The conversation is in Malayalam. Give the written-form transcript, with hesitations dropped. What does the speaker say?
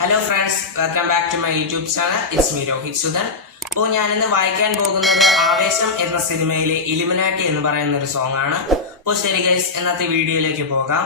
Hello friends, welcome back to my YouTube channel. It's me Rohit Sudan. അപ്പോൾ ഞാനിന്ന് വായിക്കാൻ പോകുന്നത് ആവേശം എന്ന സിനിമയിലെ ഇലുമിനാറ്റി എന്ന് പറയുന്ന ഒരു സോങ് ആണ്. അപ്പോൾ ശരി ഗൈസ്, ഇന്നത്തെ വീഡിയോയിലേക്ക് പോകാം.